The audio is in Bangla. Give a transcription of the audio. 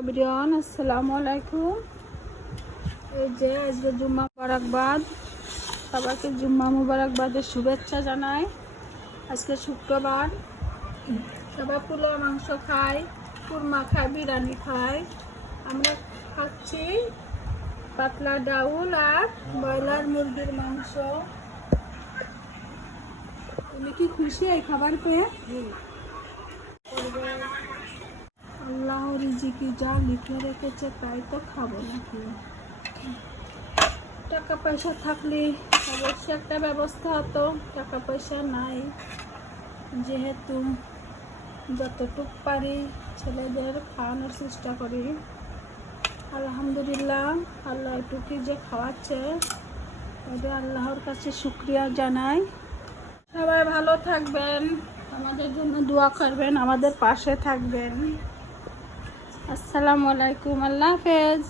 এভরিওয়ান, আসসালামু আলাইকুম। এই যে আজকে জুম্মা মুবারকবাদ, সবাইকে জুম্মা মুবারকবাদের শুভেচ্ছা জানাই। আজকে শুক্রবার, সবাই পোলাও মাংস খায়, কুরমা খায়, বিরিয়ানি খায়। আমরা খাচ্ছি পাতলা ডাউল আর ব্রয়লার মুরগির মাংস। তুমি কি খুশি এই খাবার পেয়ে? আল্লাহ রিজিকে যা লিখে রেখেছে তাই তো খাবো নাকি। টাকা পয়সা থাকলে অবশ্যই একটা ব্যবস্থা হতো, টাকা পয়সা নাই, যেহেতু যতটুক পারি ছেলেদের খাওয়ানোর চেষ্টা করি। আলহামদুলিল্লাহ, আল্লাহ এটুকুই যে খাওয়াচ্ছে, তবে আল্লাহর কাছে শুকরিয়া জানাই। সবাই ভালো থাকবেন, আমাদের জন্য দোয়া করবেন, আমাদের পাশে থাকবেন। আসসালামু আলাইকুম, আল্লাহ হাফেজ।